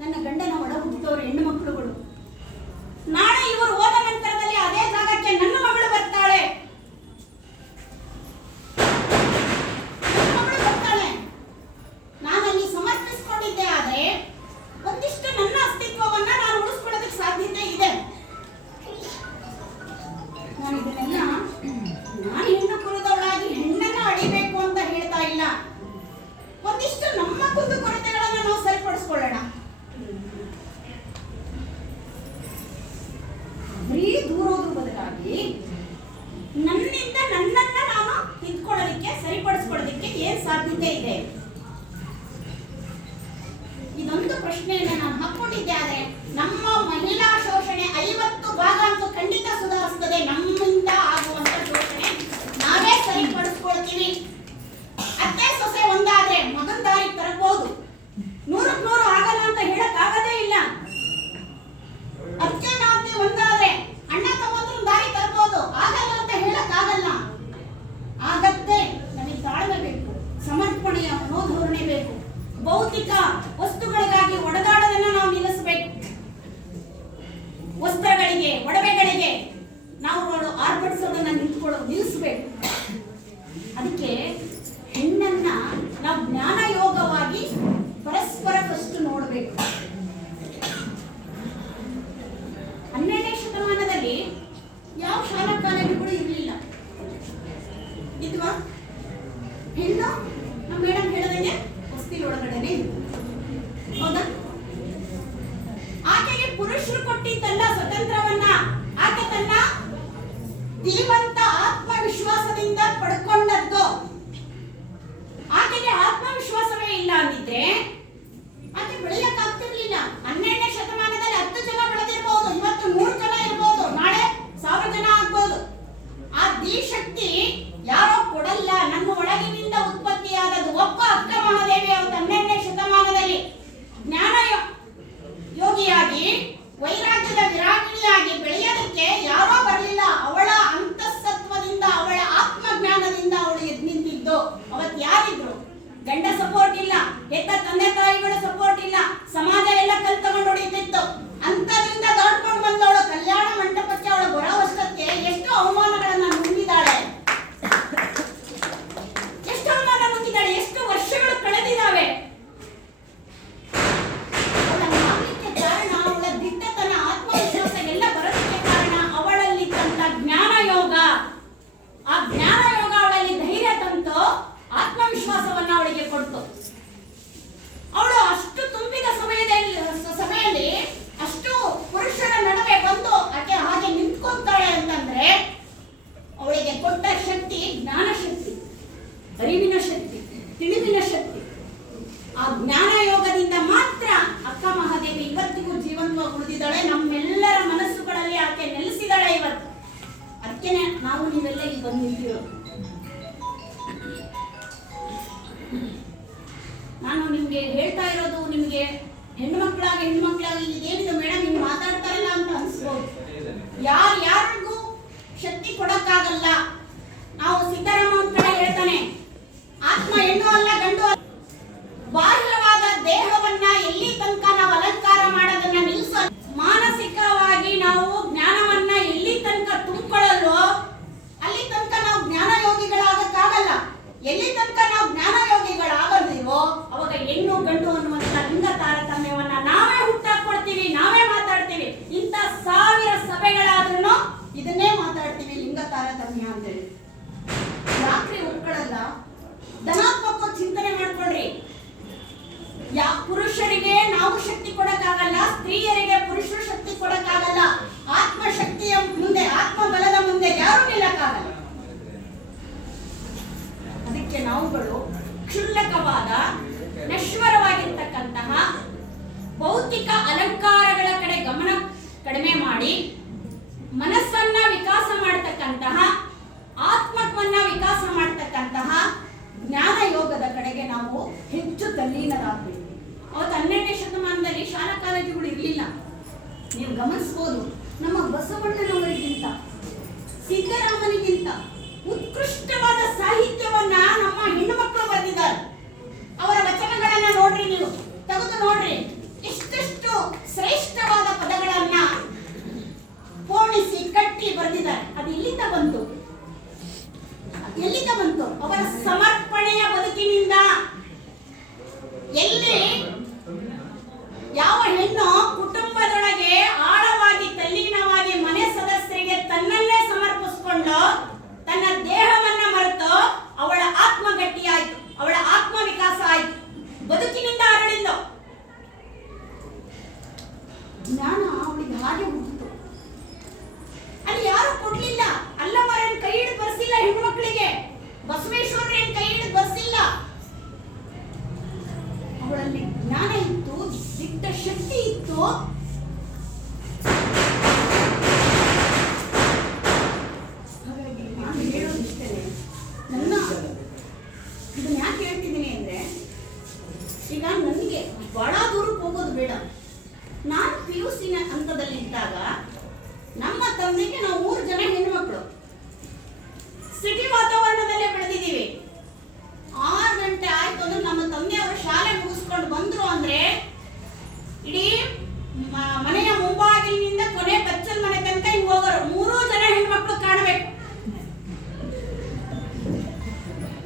ನನ್ನ ಗಂಡನ ಒಡ ಹುಟ್ಟಿದವರು ಹೆಣ್ಣು ಮಕ್ಕಳುಗಳು. ನಾಳೆ ಇವರು ಹೋದ ನಂತರದಲ್ಲಿ ಅದೇ ಜಾಗಕ್ಕೆ ನನ್ನ ಮಗಳು ಬರ್ತಾಳೆ. ನಾನಲ್ಲಿ ಸಮರ್ಪಿಸಿಕೊಂಡಿದ್ದೆ. ಆದರೆ ಒಂದಿಷ್ಟು ನನ್ನ ಅಸ್ತಿತ್ವವನ್ನ ನಾನು ಉಳಿಸ್ಕೊಳ್ಳೋದಕ್ಕೆ ಸಾಧ್ಯತೆ ಇದೆ. ನಾನು ಇದನ್ನೆಲ್ಲ ನಾನು ಹೆಣ್ಣು ಕುಲದವಳಾಗಿ ಹೆಣ್ಣನ್ನ ಅಡಿಬೇಕು ಅಂತ ಹೇಳ್ತಾ ಇಲ್ಲ. ಒಂದಿಷ್ಟು ನಮ್ಮ ಕುಂದುಕೊರತೆಗಳನ್ನು ನಾವು ಸರಿಪಡಿಸ್ಕೊಳ್ಳೋಣ. ಬರೀ ದೂರೋದ್ರ ಬದಲಾಗಿ ನನ್ನಿಂದ ನನ್ನನ್ನ ನಾನು ತಿದ್ಕೊಳ್ಳೋದಕ್ಕೆ ಸರಿಪಡಿಸ್ಕೊಳ್ಳೋದಕ್ಕೆ ಏನ್ ಸಾಧ್ಯತೆ ಇದೆ? ಇದೊಂದು ಪ್ರಶ್ನೆಯನ್ನ ನಾನು ಹಾಕೊಂಡಿದ್ದೆ. ಆದರೆ ನಮ್ಮ ಮಹಿಳಾ ಶೋಷಣೆ 50% ಅಂತೂ ಖಂಡಿತ ಸುಧಾರಿಸ್ತದೆ. ನಮ್ಮಿಂದ ಆಗುವಂತ ಶೋಷಣೆ ನಾವೇ ಸರಿಪಡಿಸ್ಕೊಳ್ತೀವಿ. ಅತ್ತೆ ಸೊಸೆ ಒಂದಾದ್ರೆ ಮಗನ ದಾರಿ ತರಬಹುದು. 100ಕ್ಕೆ 100 ಆಗಲ್ಲ ಅಂತ ಹೇಳಕ್ ಆಗದೇ ಇಲ್ಲ. ಅತ್ತೆ ನಾದ್ನಿ ಒಂದಾದ್ರೆ ಅಣ್ಣ ತಮ್ಮಂದ್ರ ದಾರಿ ತರಬಹುದು. ಆಗಲ್ಲ ಅಂತ ಹೇಳಕ್ ಆಗಲ್ಲ. ಆಗತ್ತೆ. ನಮಗೆ ತಾಳ್ಮೆ ಬೇಕು, ಸಮರ್ಪಣೆಯ ಮನೋಧೋರಣೆ ಬೇಕು. ಭೌತಿಕ ವಸ್ತುಗಳಿಗಾಗಿ ಒಡೆದಾಡೋದನ್ನ ನಾವು ನಿಲ್ಲಿಸಬೇಕು. ವಸ್ತ್ರಗಳಿಗೆ, ಒಡವೆಗಳಿಗೆ ನಾವು ಆರ್ಭಟಿಸೋದನ್ನ ನಿಲ್ಲಿಸಬೇಕು. ಅದಕ್ಕೆ ಹೆಣ್ಣನ್ನ ನಾವು ಜ್ಞಾನ ಯೋಗವಾಗಿ ಪರಸ್ಪರ ಫಸ್ಟ್ ನೋಡಬೇಕು. 12ನೇ ಶತಮಾನದಲ್ಲಿ ಯಾವ ಶಾಲಾ ಕಾಲೇಜುಗಳು ಇರಲಿಲ್ಲ. ಇದ್ವಾ? ಹೆಣ್ಣು ನಮ್ಮ ಮೇಡಮ್ ಹೇಳದಂಗೆ ಹೊಸ್ತಿಲ್ ಒಳಗಡೆನೆ. ಹೌದಾ? ಆಕೆಗೆ ಪುರುಷರು ಕೊಟ್ಟಿದ್ದಲ್ಲ ಸ್ವತಂತ್ರವನ್ನ. ಆಕೆ ತನ್ನ ಧೀಮಂತ ಆತ್ಮವಿಶ್ವಾಸದಿಂದ ಪಡ್ಕೊಂಡದ್ದು. ಆಕೆಗೆ ಆತ್ಮವಿಶ್ವಾಸವೇ ಇಲ್ಲ ಅಂದಿದ್ರೆ ಆಕೆ ಬೆಳೆಯಕ್ ಆಗ್ತಿರ್ಲಿಲ್ಲ. 12ನೇ ಶತಮಾನದಲ್ಲಿ 10 ಜನ ಬೆಳೆದಿರಬಹುದು, ಇವತ್ತು 100 ಜನ ಇರಬಹುದು, ನಾಳೆ 1000 ಜನ ಆಗ್ಬಹುದು. ಆ ಧೀಶಕ್ತಿ ಯಾರೋ ಕೊಡಲ್ಲ, ನಮ್ಮ ಒಳಗಿನಿಂದ ಉತ್ಪತ್ತಿಯಾದದ್ದು. ಒಬ್ಬ ಅಕ್ಕ ಮಹಾದೇವಿ ಅವರು 12ನೇ ಶತಮಾನದಲ್ಲಿ ಜ್ಞಾನ ಯೋಗಿಯಾಗಿ ವೈರಾಗ್ಯದ ವಿರಾಗಿಣಿಯಾಗಿ ಬೆಳೆಯೋದಕ್ಕೆ ಯಾರೋ ಬರಲಿಲ್ಲ. ಅವಳ ಅಂತಃಸತ್ವದಿಂದ, ಅವಳ ಆತ್ಮಜ್ಞಾನದಿಂದ ಅವಳು ಎದ್ದು ನಿಂತಿದ್ದು. ಅವತ್ತು ಯಾರಿದ್ರು? ಗಂಡ ಸಪೋರ್ಟ್ ಇಲ್ಲ, ಹೆತ್ತ ತಂದೆ ತಾಯಿಗಳ ಸಪೋರ್ಟ್ ಇಲ್ಲ, ಸಮಾಜ ಎಲ್ಲ ಕಲ್ ತಗೊಂಡು ಹೊಡಿತಿತ್ತು. ಅಂತದ್ರಿಂದ ದಾಟ್ಕೊಂಡು ಬಂದವಳು ಕಲ್ಯಾಣ ಮಂಟಪಕ್ಕೆ ಅವಳು ಬರೋವಷ್ಟಕ್ಕೆ ಎಷ್ಟು ಅವಮಾನಗಳನ್ನ ನುಂಗಿದಾಳೆ, ಎಷ್ಟು ಅವಮಾನ ನುಂಗಿದಾಳೆ, ಎಷ್ಟು ವರ್ಷಗಳು ಕಳೆದಿದ್ದಾವೆ. ಅವಳ ನಾಮಕ್ಕೆ ಕಾರಣ, ಅವಳ ದಿಟ್ಟತನ, ಆತ್ಮವಿಶ್ವಾಸ ಎಲ್ಲ ಬರೋದಕ್ಕೆ ಕಾರಣ ಅವಳಲ್ಲಿ ತಂದ ಜ್ಞಾನ ಯೋಗ. ಆ ಜ್ಞಾನ ಯೋಗ ಅವಳಲ್ಲಿ ಧೈರ್ಯ ತಂತು, ಆತ್ಮವಿಶ್ವಾಸವನ್ನ ಅವಳಿಗೆ ಕೊಡ್ತು. ಅವಳು ಅಷ್ಟು ತುಂಬಿದ ಸಭೆಯಲ್ಲಿ ಅಷ್ಟು ಪುರುಷರ ನಡುವೆ ಬಂದು ಆಕೆ ಹಾಗೆ ನಿಂತ್ಕೊಂತಾಳೆ ಅಂತಂದ್ರೆ ಅವಳಿಗೆ ಕೊಟ್ಟ ಶಕ್ತಿ ಜ್ಞಾನ ಶಕ್ತಿ, ಅರಿವಿನ ಶಕ್ತಿ, ತಿಳಿವಿನ ಶಕ್ತಿ. ಆ ಜ್ಞಾನ ಯೋಗದಿಂದ ಮಾತ್ರ ಅಕ್ಕ ಮಹಾದೇವಿ ಇವತ್ತಿಗೂ ಜೀವಂತವಾಗಿ ಉಳಿದಿದ್ದಾಳೆ. ನಮ್ಮೆಲ್ಲರ ಮನಸ್ಸುಗಳಲ್ಲಿ ಆಕೆ ನೆಲೆಸಿದಾಳೆ ಇವತ್ತು. ಅದಕ್ಕೇನೆ ನಾವು ನೀವೆಲ್ಲ ಇಲ್ಲಿ ಬಂದು ನಿಂತಿರೋದು. ನಾನು ನಿಮ್ಗೆ ಹೇಳ್ತಾ ಇರೋದು, ನಿಮ್ಗೆ ಹೆಣ್ಮಕ್ಳಾಗಿ ಇದೇನಿದೆ ಮೇಡಮ್ ಹಿಂಗ್ ಮಾತಾಡ್ತಾರಲ್ಲ ಅಂತ ಅನ್ಸ್ಬೋದು. ಯಾರಿಗೂ ಶಕ್ತಿ ಕೊಡಕ್ಕಾಗಲ್ಲ. ನಾವು ಸಿದ್ದರಾಮ ಒಂದ್ ಕಡೆ ಹೇಳ್ತಾನೆ, ಆತ್ಮ ಹೆಣ್ಣು ಅಲ್ಲ ಗಂಡು ಅಲ್ಲ. ಬಾಹ್ಯವಾದ ದೇಹವನ್ನ ಎಲ್ಲಿ ತನಕ ನಾವು ಅಲಂಕಾರ ಮಾಡೋದನ್ನ ನಿಲ್ಲಿಸೋ, ಮಾನಸಿಕವಾಗಿ ನಾವು ಜ್ಞಾನವನ್ನ ಎಲ್ಲಿ ತನಕ ತುಂಬಿಕೊಳ್ಳಲ್ವೋ ಅಲ್ಲಿ ತನಕ ನಾವು ಜ್ಞಾನ ಯೋಗಿಗಳಾಗಕ್ಕಾಗಲ್ಲ. ಎಲ್ಲಿ ತನಕ ನಾವು ಜ್ಞಾನ ಯೋಗಿಗಳಾಗಲ್ವೋ ಅವಾಗ ಹೆಣ್ಣು ಗಂಡು ಅನ್ನುವಂತ ಲಿಂಗ ತಾರತಮ್ಯವನ್ನ ನಾವೇ ಹುಟ್ಟಾಕೊಡ್ತೀವಿ, ನಾವೇ ಮಾತಾಡ್ತೀವಿ. ಇಂಥ 1000 ಸಭೆಗಳಾದ್ರೂ ಇದನ್ನೇ ಮಾತಾಡ್ತೀವಿ, ಲಿಂಗ ತಾರತಮ್ಯ ಅಂತೇಳಿ. ಯಾಕ್ರಿ ಒಪ್ಕೊಳ್ಳಲ್ಲ? ಧನಾತ್ಮಕ ಚಿಂತನೆ ಮಾಡ್ಕೊಳ್ರಿ. ಪುರುಷರಿಗೆ ನಾವು ಶಕ್ತಿ ಕೊಡಕ್ಕಾಗಲ್ಲ, ಸ್ತ್ರೀಯರಿಗೆ ಪುರುಷರು ಶಕ್ತಿ ಕೊಡಕ್ಕಾಗಲ್ಲ. ಆತ್ಮಶಕ್ತಿಯ ಮುಂದೆ, ಆತ್ಮಬಲದ ಮುಂದೆ ಯಾರು ನಿಲ್ಲಕ್ಕಾಗಲ್ಲ. ಅದಕ್ಕೆ ನಾವುಗಳು ಕ್ಷುಲ್ಲಕವಾದ, ನಶ್ವರವಾಗಿರ್ತಕ್ಕಂತಹ ಭೌತಿಕ ಅಲಂಕಾರಗಳ ಕಡೆ ಗಮನ ಕಡಿಮೆ ಮಾಡಿ ಮನಸ್ಸನ್ನ ವಿಕಾಸ ಮಾಡತಕ್ಕಂತಹ, ಆತ್ಮತ್ವನ್ನ ವಿಕಾಸ ಮಾಡತಕ್ಕಂತಹ ಜ್ಞಾನ ಯೋಗದ ಕಡೆಗೆ ನಾವು ಹೆಚ್ಚು ತಲ್ಲೀನರಾಗಬೇಕು. ಅವತ್ತು 12ನೇ ಶತಮಾನದಲ್ಲಿ ಶಾಲಾ ಕಾಲೇಜುಗಳು ಇರಲಿಲ್ಲ. ನೀವು ಗಮನಿಸಬಹುದು, ನಮ್ಮ ಬಸವಣ್ಣನವರಿಗಿಂತ, ಸಿದ್ದರಾಮನಿಗಿಂತ ಉತ್ಕೃಷ್ಟವಾದ ಸಾಹಿತ್ಯವನ್ನ ನಮ್ಮ ಹೆಣ್ಣು ಮಕ್ಕಳು ಬರೆದಿದ್ದಾರೆ. ಅವರ ವಚನಗಳನ್ನ ನೋಡ್ರಿ, ನೀವು ತೆಗೆದು ನೋಡ್ರಿ, ಎಷ್ಟೆಷ್ಟು ಜ್ಞಾನ ಅವಳಿಗೆ ಹಾಗೆ ಹುಟ್ಟಿತು. ಅಲ್ಲಿ ಯಾರು ಕೊಡ್ಲಿಲ್ಲ. ಅಲ್ಲಮರನ್ ಕೈ ಹಿಡಿದು ಬರ್ಸಿಲ್ಲ ಹೆಣ್ಮಕ್ಳಿಗೆ, ಬಸವೇಶ್ವರನ್ ಕೈ ಹಿಡಿದು ಬರ್ಸಿಲ್ಲ. ಅವಳಲ್ಲಿ ಜ್ಞಾನ ಇತ್ತು, ದಿಟ್ಟ ಶಕ್ತಿ ಇತ್ತು. ಹಾಗಾಗಿ ನಾನು ಹೇಳೋದಿಷ್ಟೇ, ನನ್ನ ಇದನ್ನ ಯಾಕೆ ಹೇಳ್ತಿದ್ದೀನಿ ಅಂದ್ರೆ, ಈಗ ನನಗೆ ಬಹಳ ದೂರಕ್ಕೆ ಹೋಗೋದು ಬೇಡ. ನಾನು PUC ಹಂತದಲ್ಲಿ ಇದ್ದಾಗ ನಮ್ಮ ತಂದೆಗೆ ನಾವು 3 ಜನ ಹೆಣ್ಣುಮಕ್ಕಳು, ಸಿಟಿ ವಾತಾವರಣದಲ್ಲೇ ಬೆಳೆದಿದ್ದೀವಿ. 6 ಗಂಟೆ ಆಯ್ತು ಅಂದ್ರೆ ನಮ್ಮ ತಂದೆಯವರು ಶಾಲೆ ಮುಗಿಸ್ಕೊಂಡು ಬಂದ್ರು ಅಂದ್ರೆ ಇಡೀ ಮನೆಯ ಮುಂಬಾಗಿಲಿನಿಂದ ಕೊನೆ ಬಚ್ಚಲ್ ಮನೆ ತನಕ ಹಿಂಗ್ ಹೋಗೋರು. 3 ಜನ ಹೆಣ್ಮಕ್ಳು ಕಾಣಬೇಕು,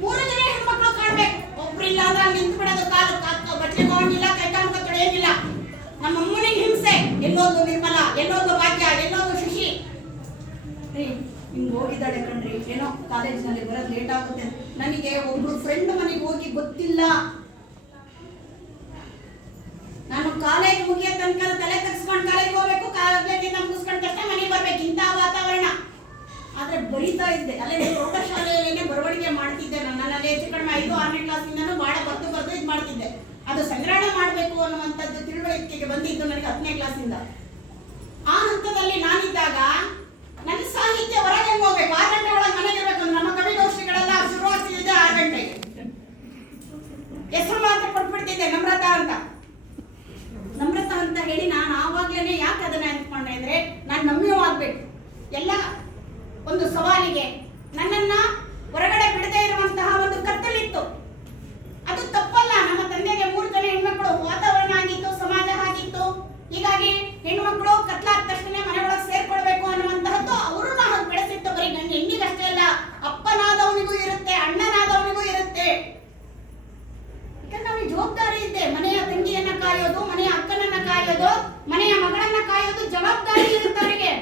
3 ಜನ ಹೆಣ್ಮಕ್ಳು ಕಾಣ್ಬೇಕು. ಒಬ್ರಿಲ್ಲ ಅಂದ್ರೆ ಅಲ್ಲಿ ನಿಂತು ಬಿಡೋದು, ಕಾಲು ಬಟ್ಟೆ ತಗೊಂಡಿಲ್ಲ, ಕೈ ಕಾಲು ತೊಳೆಯಂಗಿಲ್ಲ. ನಮ್ಮ ಅಮ್ಮನಿಗೆ ಹಿಂಸೆ, ಎಲ್ಲೋದು ನಿರ್ಮಲ, ಎಲ್ಲೋದು ಭಾಗ್ಯ, ಎಲ್ಲೋದು ಶಶಿ. ಹಿಂಗ್ ಹೋಗಿದ್ದಾಳೆ ಕಣ್ರಿ, ಏನೋ ಕಾಲೇಜಿನಲ್ಲಿ ಬರೋದು ಲೇಟ್ ಆಗುತ್ತೆ. ನನಗೆ ಒಬ್ರು ಫ್ರೆಂಡ್ ಮನೆಗೆ ಹೋಗಿ ಗೊತ್ತಿಲ್ಲ. ನಾನು ಕಾಲೇಜ್ ಮುಗಿಯೋ ತನಕ ತಲೆ ತಗ್ಸ್ಕೊಂಡು ಕಾಲೇಜ್ ಹೋಗ್ಬೇಕು, ಕಾಲೇಜಿಂದ ಮುಗಿಸ್ಕೊಂಡು ತಕ್ಷಣ ಮನೆಗೆ ಬರ್ಬೇಕು, ಇಂಥ ವಾತಾವರಣ. ಆದ್ರೆ ಬರೀತಾ ಇದ್ದೆ, ಅಲ್ಲೇ ಪ್ರೌಢಶಾಲೆಯಲ್ಲೇನೆ ಬರವಣಿಗೆ ಮಾಡ್ತಿದ್ದೆ. ನನ್ನಲ್ಲಿ ಹೆಚ್ಚು ಕಡಿಮೆ 5-6ನೇ ಕ್ಲಾಸಿಂದನೂ ಬಹಳ ಬರ್ದು ಇದು ಮಾಡ್ತಿದ್ದೆ. ಅದು ಸಂಗ್ರಹಣೆ ಮಾಡಬೇಕು ಅನ್ನುವಂಥದ್ದು ತಿಳುವಳಿಕೆಗೆ ಬಂದಿದ್ದು ನನಗೆ 10ನೇ ಕ್ಲಾಸಿಂದ. ಆ ಹಂತದಲ್ಲಿ ನಾನಿದ್ದಾಗ ನನ್ನ ಸಾಹಿತ್ಯ ಹೊರಗೆ ಹೋಗ್ಬೇಕು, 6 ಗಂಟೆ ಒಳಗೆ ಮನೆಗೆ ಇರಬೇಕು. ನಮ್ಮ ಕವಿಗೋಷ್ಠಿಗಳೆಲ್ಲ ಶುರುವಾಗ್ತಿದ್ದೆ 6 ಗಂಟೆಗೆ. ಹೆಸರು ಮಾತ್ರ ಕೊಟ್ಬಿಡ್ತಿದ್ದೆ, ನಮ್ರತಾ ಅಂತ. ನಮ್ರತಾ ಅಂತ ಹೇಳಿ ನಾನು ಆವಾಗಲೇ ಯಾಕೆ ಅದನ್ನ ಅಂದ್ಕೊಂಡೆ ಅಂದ್ರೆ, ನಾನು ನಮ್ಯವಾಗ್ಬೇಕು. ಎಲ್ಲ ಒಂದು ಸವಾಲಿಗೆ ನನ್ನನ್ನ ಹೊರಗಡೆ ಬಿಡದೆ ಇರುವಂತಹ ಒಂದು ಕತ್ತಲಿತ್ತು. ಅದು ತಪ್ಪಲ್ಲ. ನಮ್ಮ ತಂದೆಗೆ 3 ಜನ ಹೆಣ್ಮಕ್ಳು, ವಾತಾವರಣ ಆಗಿತ್ತು, ಸಮಾಜ ಆಗಿತ್ತು. ಹೀಗಾಗಿ ಹೆಣ್ಮಕ್ಳು ಕತ್ಲಾದ ತಕ್ಷಣ ಮನೆ ಒಳಗೆ ಸೇರ್ಕೊಳ್ಬೇಕು ಅನ್ನುವಂತಹದ್ದು ಅವ್ರನ್ನ ಹಾಗೆ ಬೆಳೆಸಿತ್ತು. ಬರೀ ಹೆಣ್ಣಿಗಷ್ಟೇ ಅಲ್ಲ, ಅಪ್ಪನಾದವನಿಗೂ ಇರುತ್ತೆ, ಅಣ್ಣನಾದವನಿಗೂ ಇರುತ್ತೆ. ಯಾಕಂದ್ರೆ ನಮಗೆ ಜವಾಬ್ದಾರಿ ಇದೆ. ಮನೆಯ ತಂಗಿಯನ್ನ ಕಾಯೋದು, ಮನೆಯ ಅಕ್ಕನನ್ನ ಕಾಯೋದು, ಮನೆಯ ಮಗಳನ್ನ ಕಾಯೋದು ಜವಾಬ್ದಾರಿ ಇರುತ್ತೆ ಅವರಿಗೆ.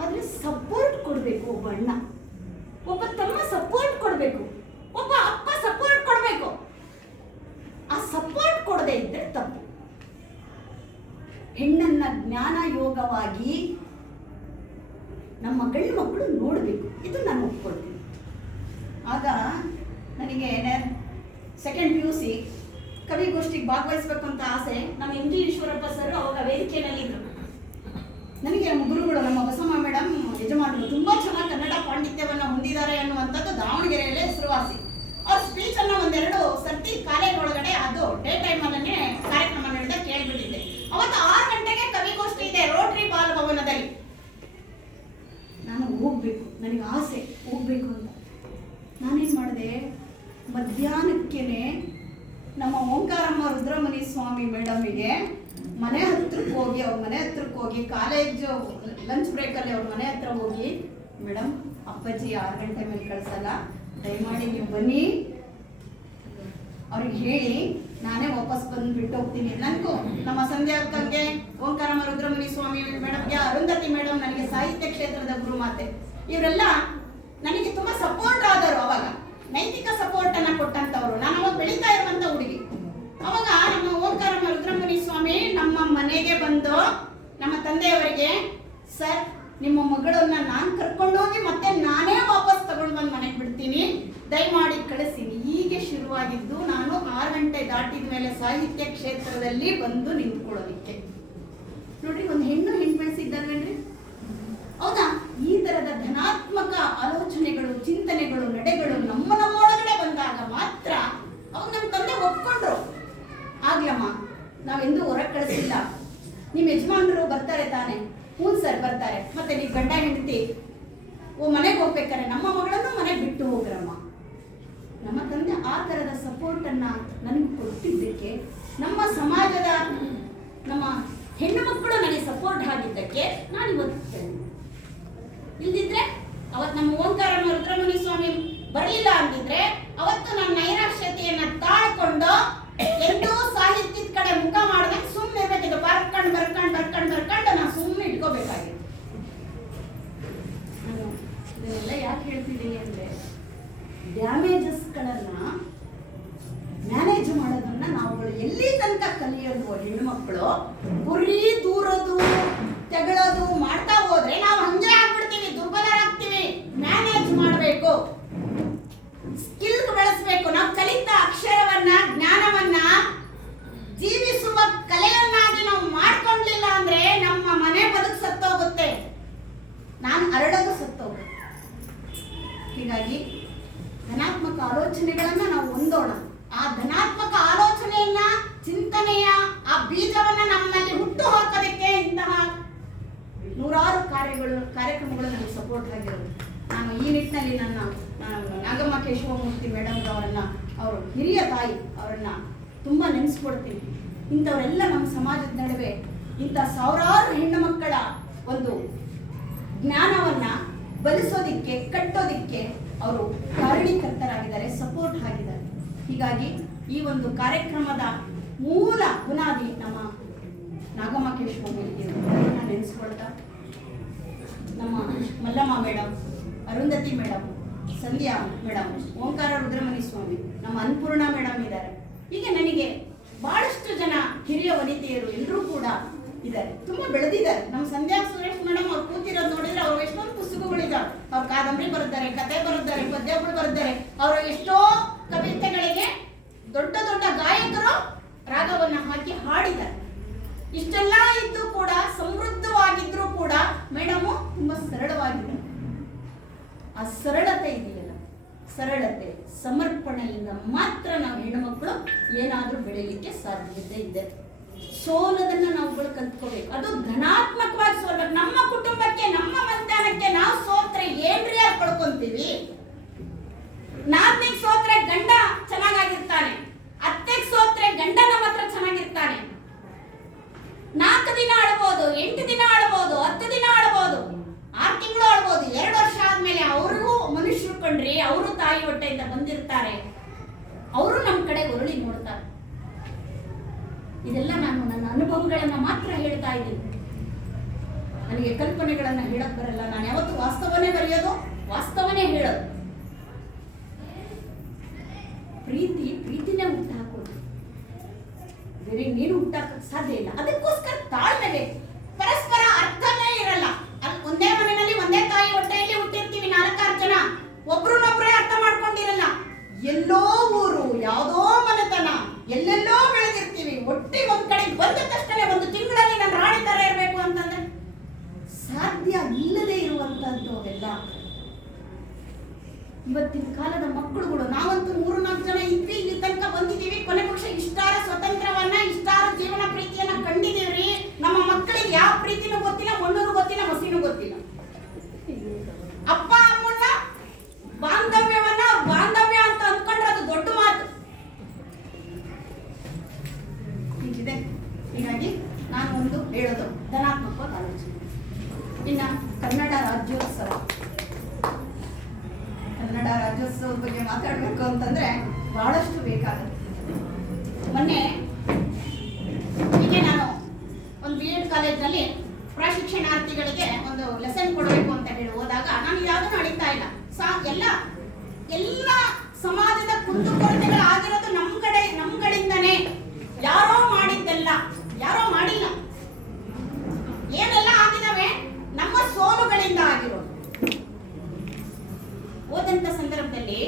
ಆದ್ರೆ ಸಪೋರ್ಟ್ ಕೊಡ್ಬೇಕು. ಒಬ್ಬ ಅಣ್ಣ, ಒಬ್ಬ ತಮ್ಮ ಸಪೋರ್ಟ್ ಕೊಡ್ಬೇಕು, ಒಬ್ಬ ಅಪ್ಪ ಸಪೋರ್ಟ್ ಕೊಡ್ಬೇಕು. ಆ ಸಪೋರ್ಟ್ ಕೊಡದೆ ಇದ್ರೆ ತಪ್ಪು. ಹೆಣ್ಣನ್ನ ಜ್ಞಾನ ಯೋಗವಾಗಿ ನಮ್ಮ ಗಂಡು ಮಕ್ಕಳು ನೋಡ್ಬೇಕು. ಇದು ನಾನು ಒಪ್ಕೊಳ್ತೀನಿ. ಆಗ ನನಗೆ ಸೆಕೆಂಡ್ PUC ಕವಿಗೋಷ್ಠಿಗೆ ಭಾಗವಹಿಸ್ಬೇಕು ಅಂತ ಆಸೆ. ನಮ್ಮ MG ಈಶ್ವರಪ್ಪ ಸರ್ ಅವಾಗ ವೇದಿಕೆಯಲ್ಲಿದ್ದರು. ನನಗೆ ನಮ್ಮ ಗುರುಗಳು, ನಮ್ಮ ಬಸಮ್ಮ ಮೇಡಮ್ ಯಜಮಾನರು, ತುಂಬಾ ಚೆನ್ನಾಗಿ ಕನ್ನಡ ಪಾಂಡಿತ್ಯವನ್ನ ಹೊಂದಿದ್ದಾರೆ ಅನ್ನುವಂಥದ್ದು ದಾವಣಗೆರೆಯಲ್ಲೇ ಹೆಸರುವಾಸಿ. ಅವ್ರ ಸ್ಪೀಚ್ ಅನ್ನ 1-2 ಸರ್ತಿ ಕಾಲೇಜ್ ಒಳಗಡೆ, ಅದು ಡೇ ಟೈಮ್ ಅಲ್ಲೇ ಕಾರ್ಯಕ್ರಮ ನಡೆದ ಕೇಳ್ಬಿಟ್ಟಿದ್ದೆ. ಅವತ್ತು 6 ಗಂಟೆಗೆ ಕವಿಗೋಷ್ಠಿ ಇದೆ ರೋಟರಿ ಬಾಲಭವನದಲ್ಲಿ. ನಾನು ಹೋಗ್ಬೇಕು, ನನಗೆ ಆಸೆ ಹೋಗ್ಬೇಕು ಅಂತ. ನಾನೇನ್ ಮಾಡಿದೆ, ಮಧ್ಯಾಹ್ನಕ್ಕೇನೆ ನಮ್ಮ ಓಂಕಾರಮ್ಮ ರುದ್ರಮುನಿ ಸ್ವಾಮಿ ಮೇಡಮಿಗೆ ಮನೆ ಹತ್ರಕ್ಕೆ ಹೋಗಿ, ಅವ್ರ ಮನೆ ಹತ್ರಕ್ಕೆ ಹೋಗಿ, ಕಾಲೇಜು ಲಂಚ್ ಬ್ರೇಕಲ್ಲಿ ಅವ್ರ ಮನೆ ಹತ್ರ ಹೋಗಿ, ಮೇಡಮ್ ಅಪ್ಪಾಜಿ 6 ಗಂಟೆ ಮೇಲೆ ಕಳ್ಸಲ್ಲ, ದಯಮಾಡಿ ನೀವು ಬನ್ನಿ, ಅವ್ರಿಗೆ ಹೇಳಿ ನಾನೇ ವಾಪಸ್ ಬಂದು ಬಿಟ್ಟು ಹೋಗ್ತೀನಿ. ನನಗೂ ನಮ್ಮ ಸಂಧ್ಯಾ ಅಕ್ಕಂಗೆ, ಓಂಕಾರಮ್ಮ ರುದ್ರಮುನಿ ಸ್ವಾಮಿ ಮೇಡಮ್ಗೆ, ಅರುಂಧತಿ ಮೇಡಮ್ ನನಗೆ ಸಾಹಿತ್ಯ ಕ್ಷೇತ್ರದ ಗುರುಮಾತೆ, ಇವರೆಲ್ಲ ನನಗೆ ತುಂಬಾ ಸಪೋರ್ಟ್ ಆದರು. ಅವಾಗ ನೈತಿಕ ಸಪೋರ್ಟ್ ಅನ್ನ ಕೊಟ್ಟಂತವ್ರು. ನಾನು ಅವಾಗ ಬೆಳೀತಾ ಇರುವಂತ ಹುಡುಗಿ. ಅವಾಗ ನಮ್ಮ ಓಂಕಾರಮ್ಮ ರುದ್ರಮುನಿ ಸ್ವಾಮಿ ನಮ್ಮ ಮನೆಗೆ ಬಂದು ನಮ್ಮ ತಂದೆಯವರಿಗೆ, ಸರ್ ನಿಮ್ಮ ಮಗಳನ್ನ ನಾನು ಕರ್ಕೊಂಡೋಗಿ ಮತ್ತೆ ನಾನೇ ವಾಪಸ್ ತಗೊಂಡು ಬಂದು ಮನೆಗೆ ಬಿಡ್ತೀನಿ, ದಯಮಾಡಿ ಕಳಿಸ್ತೀನಿ. ಹೀಗೆ ಶುರುವಾಗಿದ್ದು ನಾನು 6 ಗಂಟೆ ದಾಟಿದ ಮೇಲೆ ಸಾಹಿತ್ಯ ಕ್ಷೇತ್ರದಲ್ಲಿ ಬಂದು ನಿಂತ್ಕೊಳ್ಳೋದಿಕ್ಕೆ. ನೋಡ್ರಿ, ಒಂದು ಹೆಣ್ಣು ಮೆಣಸಿದ್ದಲ್ವೇನ್ರಿ? ಹೌದಾ? ಈ ತರದ ಧನಾತ್ಮಕ ಆಲೋಚನೆಗಳು, ಚಿಂತನೆಗಳು, ನಡೆಗಳು ನಮ್ಮೊಳಗಡೆ ಬಂದಾಗ ಮಾತ್ರ ಅವಾಗ ನಮ್ಮ ತಂದೆ ಒಪ್ಕೊಂಡ್ರು. ಆಗ್ಲಮ್ಮ, ನಾವೆಂದೂ ಹೊರಗೆ ಕಳಿಸಿಲ್ಲ, ನಿಮ್ಮ ಯಜಮಾನರು ಬರ್ತಾರೆ ತಾನೆ? ಹ್ಞೂ ಸರ್ ಬರ್ತಾರೆ. ಮತ್ತೆ ನೀವು ಗಂಡ ಹೆಂಡತಿ ಮನೆಗೆ ಹೋಗ್ಬೇಕಾರೆ ನಮ್ಮ ಮಗಳನ್ನು ಮನೆಗೆ ಬಿಟ್ಟು ಹೋಗ್ರಮ್ಮ. ನಮ್ಮ ತಂದೆ ಆ ಥರದ ಸಪೋರ್ಟನ್ನ ನನಗೆ ಕೊಟ್ಟಿದ್ದಕ್ಕೆ, ನಮ್ಮ ಸಮಾಜದ ನಮ್ಮ ಹೆಣ್ಣು ಮಕ್ಕಳು ನನಗೆ ಸಪೋರ್ಟ್ ಆಗಿದ್ದಕ್ಕೆ ನಾನು ಇವತ್ತು ಇಲ್ದಿದ್ರೆ, ಅವತ್ತು ನಮ್ಮ ಓಂಕಾರಮ್ಮ ರುದ್ರಮುನಿ ಸ್ವಾಮಿ ಬರಲಿಲ್ಲ ಅಂದಿದ್ರೆ ಅವತ್ತು ನಾನು ನೈರಾಶ್ಯತೆಯನ್ನ ತಾಳ್ಕೊಂಡು ಎಂದೂ ಸಾಹಿತ್ಯದ ಕಡೆ ಮುಖ ಮಾಡಿದಾಗ ಸುಮ್ಮನೆ ಇರ್ಬೇಕಿತ್ತು. ಬರ್ಕೊಂಡು ನಾನು ಸುಮ್ಮನೆ ಇಟ್ಕೋಬೇಕಾಗಿತ್ತು. ನಾನು ಇದನ್ನೆಲ್ಲ ಯಾಕೆ ಹೇಳ್ತಿದ್ದೀನಿ ಅಂದ್ರೆ, ಡ್ಯಾಮೇಜಸ್ಗಳನ್ನ ಮ್ಯಾನೇಜ್ ಮಾಡೋದನ್ನ ನಾವುಗಳು ಎಲ್ಲಿ ತನಕ ಕಲಿಯೋದು ಹೆಣ್ಣು ಹೆಣ್ಮಕ್ಳು ಗುರಿ ದೂರೋದು ತೆಗಳೋದು ಮಾಡ್ತಾ ಹೋದ್ರೆ ನಾವು ಹಂಗೆ ಆಗ್ಬಿಡ್ತೀವಿ, ದುರ್ಬಲರಾಗ್ತೀವಿ. ಮ್ಯಾನೇಜ್ ಮಾಡಬೇಕು, ಸ್ಕಿಲ್ ಬೆಳೆಸಬೇಕು. ನಾವು ಕಲಿತ ಅಕ್ಷರವನ್ನ, ಜ್ಞಾನವನ್ನ ಜೀವಿಸುವ ಕಲೆಯನ್ನಾಗಿ ನಾವು ಮಾಡ್ಕೊಂಡ್ಲಿಲ್ಲ ಅಂದ್ರೆ ನಮ್ಮ ಮನೆ ಬದುಕು ಸತ್ತೋಗುತ್ತೆ, ನಾನು ಅರಳೋದು ಸತ್ತೋಗುತ್ತೆ. ಹೀಗಾಗಿ ಧನಾತ್ಮಕ ಆಲೋಚನೆಗಳನ್ನ ನಾವು ಹೊಂದೋಣ. ಆ ಧನಾತ್ಮಕ ಆಲೋಚನೆಯನ್ನ, ಚಿಂತನೆಯ ಆ ಬೀಜವನ್ನ ನಮ್ಮಲ್ಲಿ ಹುಟ್ಟು ಹಾಕೋದಕ್ಕೆ ಇಂತಹ ನೂರಾರು ಕಾರ್ಯಕ್ರಮಗಳು ನನಗೆ ಸಪೋರ್ಟ್ ಆಗಿರೋದು. ನಾನು ಈ ನಿಟ್ಟಿನಲ್ಲಿ ನನ್ನ ನಾಗಮ್ಮ ಕೇಶವಮೂರ್ತಿ ಮೇಡಮ್ ಅವರನ್ನ, ಅವರು ಹಿರಿಯ ತಾಯಿ, ಅವರನ್ನ ತುಂಬ ನೆನೆಸ್ಕೊಡ್ತೀನಿ. ಇಂಥವರೆಲ್ಲ ನಮ್ಮ ಸಮಾಜದ ನಡುವೆ ಇಂಥ ಸಾವಿರಾರು ಹೆಣ್ಣು ಮಕ್ಕಳ ಒಂದು ಜ್ಞಾನವನ್ನ ಬಲಿಸೋದಿಕ್ಕೆ, ಕಟ್ಟೋದಿಕ್ಕೆ ಅವರು ಕಾರಣೀಕರ್ತರಾಗಿದ್ದಾರೆ, ಸಪೋರ್ಟ್ ಆಗಿದ್ದಾರೆ. ಹೀಗಾಗಿ ಈ ಒಂದು ಕಾರ್ಯಕ್ರಮದ ಮೂಲ ಬುನಾದಿ ನಮ್ಮ ನಾಗಮ್ಮ ಕೇಶವಮೂರ್ತಿ ಅವರನ್ನ ನೆನೆಸ್ಕೊಳ್ತಾ, ನಮ್ಮ ಮಲ್ಲಮ್ಮ ಮೇಡಮ್, ಅರುಂಧತಿ ಮೇಡಮ್, ಸಂಧ್ಯಾ ಮೇಡಮ್, ಓಂಕಾರ ರುದ್ರಮಣಿ ಸ್ವಾಮಿ, ನಮ್ಮ ಅನ್ನಪೂರ್ಣ ಮೇಡಮ್ ಇದ್ದಾರೆ. ಹೀಗೆ ನನಗೆ ಬಹಳಷ್ಟು ಜನ ಹಿರಿಯ ವನಿತೆಯರು ಎಲ್ಲರೂ ಕೂಡ ಇದ್ದಾರೆ, ತುಂಬಾ ಬೆಳೆದಿದ್ದಾರೆ. ನಮ್ಮ ಸಂಧ್ಯಾ ಸುರೇಶ್ ಮೇಡಮ್ ಅವ್ರು ಕೂತಿರೋದು ನೋಡಿದ್ರೆ ಅವ್ರು ಎಷ್ಟೊಂದು ಪುಸ್ತಕಗಳಿದ್ದಾರೆ. ಅವ್ರು ಕಾದಂಬರಿ ಬರೆದಿದ್ದಾರೆ, ಕತೆ ಬರೆದಿದ್ದಾರೆ, ಪದ್ಯಗಳು ಬರೆದಿದ್ದಾರೆ. ಅವರ ಎಷ್ಟೋ ಕವಿತೆಗಳಿಗೆ ದೊಡ್ಡ ದೊಡ್ಡ ಗಾಯಕರು ರಾಗವನ್ನ ಹಾಕಿ ಹಾಡಿದ್ದಾರೆ. ಇಷ್ಟೆಲ್ಲ ಇದ್ದು ಕೂಡ, ಸಮೃದ್ಧವಾಗಿದ್ರು ಕೂಡ ಮೇಡಮು ತುಂಬಾ ಸರಳವಾಗಿದ್ದಾರೆ. ಆ ಸರಳತೆ ಇದೆಯಲ್ಲ, ಸರಳತೆ, ಸಮರ್ಪಣೆಯಿಂದ ಮಾತ್ರ ನಾವು ಹೆಣ್ಣುಮಕ್ಕಳು ಏನಾದ್ರೂ ಬೆಳೀಲಿಕ್ಕೆ ಸಾಧ್ಯತೆ ಇದೆ. ಸೋಲದನ್ನ ನಾವುಗಳು ಕಲ್ತ್ಕೋಬೇಕು. ಅದು ಧನಾತ್ಮಕವಾಗಿ ಸೋಲ್ಬೇಕು. ನಮ್ಮ ಕುಟುಂಬಕ್ಕೆ, ನಮ್ಮ ಮನೆತನಕ್ಕೆ ನಾವು ಸೋತ್ರೆ ಏನ್ರಿ ಯಾರು ಕಳ್ಕೊಂತೀವಿ? ನಾಲ್ಕನಿಗೆ ಸೋತ್ರೆ ಗಂಡ ಚೆನ್ನಾಗಿರ್ತಾನೆ, ಅತ್ತೆಗೆ ಸೋತ್ರೆ ಗಂಡ ನಮ್ಮ ಹತ್ರ ಚೆನ್ನಾಗಿರ್ತಾನೆ. 4 ದಿನ ಆಳ್ಬೋದು, 8 ದಿನ ಆಳ್ಬೋದು, 10 ದಿನ ಆಳ್ಬೋದು, 6 ತಿಂಗಳು ಆಳ್ಬೋದು. 2 ವರ್ಷ ಆದ್ಮೇಲೆ ಅವ್ರಿಗೂ ಮನುಷ್ಯರು ಕಂಡ್ರಿ, ಅವರು ತಾಯಿ ಹೊಟ್ಟೆಯಿಂದ ಬಂದಿರ್ತಾರೆ, ಅವರು ನಮ್ಮ ಕಡೆ ಉರುಳಿ ನೋಡ್ತಾರೆ. ಇದೆಲ್ಲ ನಾನು ನನ್ನ ಅನುಭವಗಳನ್ನ ಮಾತ್ರ ಹೇಳ್ತಾ ಇದ್ದೀನಿ. ನನಗೆ ಕಲ್ಪನೆಗಳನ್ನ ಹೇಳಕ್ ಬರಲ್ಲ. ನಾನು ಯಾವತ್ತು ವಾಸ್ತವನೇ ಬರೆಯೋದು, ವಾಸ್ತವನೇ ಹೇಳೋದು. ಪ್ರೀತಿನೇ ಹುಟ್ಟಾಕೋದು, ಬೇರೆ ನೀನು ಹುಟ್ಟಾಕಕ್ಕೆ ಸಾಧ್ಯ ಇಲ್ಲ. ಅದಕ್ಕೋಸ್ಕರ ತಾಳ್ಮೆ ಬೇಕು. ಪರಸ್ಪರ ಅರ್ಥನೇ ಇರಲ್ಲ. ಅಲ್ಲಿ ಒಂದೇ ಮನೆಯಲ್ಲಿ ಒಂದೇ ತಾಯಿ ಹೊಟ್ಟೆಯಲ್ಲಿ ಹುಟ್ಟಿರ್ತೀವಿ, 4-6 ಜನ, ಒಬ್ರನ್ನೊಬ್ರೇ ಅರ್ಥ ಮಾಡ್ಕೊಂಡಿರಲ್ಲ. ಎಲ್ಲೋ ಊರು, ಯಾವುದೋ ಮನೆತನ, ಎಲ್ಲೆಲ್ಲೋ ಬೆಳೆದಿರ್ತೀವಿ. ಒಟ್ಟಿಗೆ ಒಂದ್ ಕಡೆ ಬಂದ ತಕ್ಷಣ 1 ತಿಂಗಳಲ್ಲಿ ನಾನು ರಾಣಿ ತರ ಇರಬೇಕು ಅಂತಂದ್ರೆ ಸಾಧ್ಯ ಇಲ್ಲದೆ ಇರುವಂತದ್ದು ಅವೆಲ್ಲ. ಇವತ್ತಿನ ಕಾಲದ ಮಕ್ಕಳುಗಳು, ನಾವಂತೂ 3-4 ಜನ ಇದ್ವಿ, ಇಲ್ಲಿ ತನಕ ಬಂದಿದ್ದೀವಿ. ಕೊನೆ ಪಕ್ಷ ಇಷ್ಟಾರ ಸ್ವತಂತ್ರವನ್ನ, ಇಷ್ಟಾರ ಜೀವನ ಪ್ರೀತಿಯನ್ನ ಕಂಡಿದೀವ್ರಿ. ನಮ್ಮ ಮಕ್ಕಳಿಗೆ ಯಾವ ಪ್ರೀತಿನೂ ಗೊತ್ತಿಲ್ಲ, ಮಣ್ಣೂ ಗೊತ್ತಿಲ್ಲ, ಮಸಿನೂ ಗೊತ್ತಿಲ್ಲ. ಅಪ್ಪ ಅಮ್ಮನ ಬಾಂಧವ್ಯವನ್ನ ಬಾಂಧವ್ಯ ಅಂತ ಅಂದ್ಕೊಂಡ್ರೆ ಅದು ದೊಡ್ಡ ಮಾತು. ಹೀಗಿದೆ. ಹೀಗಾಗಿ ನಾನು ಒಂದು ಹೇಳೋದು ಧನಾತ್ಮಕವಾದ ಆಲೋಚನೆ. ಇನ್ನ ಕನ್ನಡ ರಾಜ್ಯೋತ್ಸವ ಬಗ್ಗೆ ಮಾತಾಡಬೇಕು ಅಂತಂದ್ರೆ ಬಹಳಷ್ಟು ಬೇಕಾಗುತ್ತೆ. ಮೊನ್ನೆ ಹೀಗೆ ನಾನು ಒಂದು BEd ಕಾಲೇಜ್ನಲ್ಲಿ ಪ್ರಶಿಕ್ಷಣಾರ್ಥಿಗಳಿಗೆ ಒಂದು ಲೆಸನ್ ಕೊಡಬೇಕು ಅಂತ ಹೇಳಿ ಹೋದಾಗ ನಾನು ಯಾವುದನ್ನು ಅಳಿತಾ ಇಲ್ಲ. ಎಲ್ಲ ಸಮಾಜದ ಕುಂದುಕೊರತೆಗಳು ಆಗಿರೋದು ನಮ್ಮ ಕಡೆಯಿಂದನೇ. ಯಾರೋ ಮಾಡಿದ್ದಲ್ಲ, ಯಾರೋ ಮಾಡಿಲ್ಲ. ಏನೆಲ್ಲ ಆಗಿದಾವೆ ನಮ್ಮ ಸೋಲುಗಳಿಂದ ಆಗಿರೋದು. ಓದಂತ ಸಂದರ್ಭದಲ್ಲಿ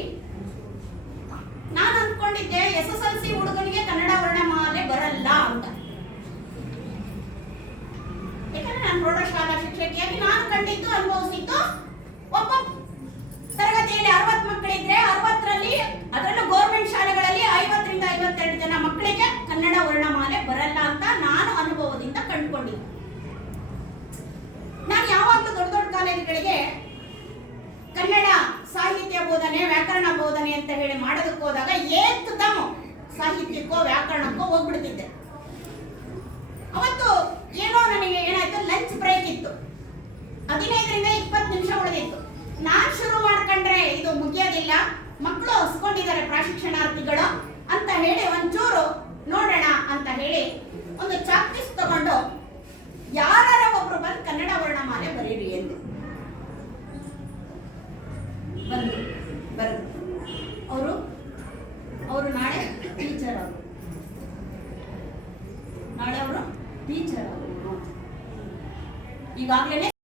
ನಾನು ಅಂದ್ಕೊಂಡಿದ್ದೆ SSLC ಹುಡುಗನಿಗೆ ಕನ್ನಡ ವರ್ಣಮಾಲೆ ಬರಲ್ಲ ಅಂತ. ಯಾಕಂದ್ರೆ ನಾನು ಪ್ರೌಢಶಾಲಾ ಶಿಕ್ಷಕಿಯಾಗಿ ನಾನು ಕಂಡಿದ್ದು, ಅನುಭವಿಸಿದ್ದು, ಒಬ್ಬ ತರಗತಿಯಲ್ಲಿ 60 ಮಕ್ಕಳಿದ್ರೆ 60ರಲ್ಲಿ, ಅದರಲ್ಲೂ ಗೌರ್ಮೆಂಟ್ ಶಾಲೆಗಳಲ್ಲಿ 50ರಿಂದ 52 ಜನ ಮಕ್ಕಳಿಗೆ ಕನ್ನಡ ವರ್ಣಮಾಲೆ ಬರಲ್ಲ ಅಂತ ನಾನು ಅನುಭವದಿಂದ ಕಂಡುಕೊಂಡಿದ್ದೆ. ನಾನು ಯಾವಾಗಲೂ ದೊಡ್ಡ ದೊಡ್ಡ ಕಾಲೇಜುಗಳಿಗೆ ಕನ್ನಡ ಸಾಹಿತ್ಯ ಬೋಧನೆ, ವ್ಯಾಕರಣ ಬೋಧನೆ ಅಂತ ಹೇಳಿ ಮಾಡೋದಕ್ಕೆ ಹೋದಾಗ ಏಕದಮ್ ಸಾಹಿತ್ಯಕ್ಕೋ ವ್ಯಾಕರಣಕ್ಕೋ ಹೋಗ್ಬಿಡ್ತಿದ್ದೆ. ಅವತ್ತು ಏನೋ ನನಗೆ ಏನಾಯ್ತು, ಲಂಚ್ ಬ್ರೇಕ್ ಇತ್ತು, 15ರಿಂದ 20 ನಿಮಿಷ ಉಳಿದಿತ್ತು. ನಾನ್ ಶುರು ಮಾಡ್ಕೊಂಡ್ರೆ ಇದು ಮುಗಿಯೋದಿಲ್ಲ, ಮಕ್ಕಳು ಹಸ್ಕೊಂಡಿದ್ದಾರೆ ಪ್ರಶಿಕ್ಷಣಾರ್ಥಿಗಳು ಅಂತ ಹೇಳಿ ಒಂಚೂರು ನೋಡೋಣ ಅಂತ ಹೇಳಿ ಒಂದು ಚಾಕ್ಪೀಸ್ ತಗೊಂಡು ಯಾರ ಒಬ್ರು ಬಂದು ಕನ್ನಡ ವರ್ಣಮಾಲೆ ಬರೀರಿ ಎಂದು ಬರೆದು ಅವರು ನಾಳೆ ಟೀಚರ್, ಅವರು ನಾಳೆ ಅವರು ಟೀಚರ್ ಅವರು ಈಗಾಗಲೇ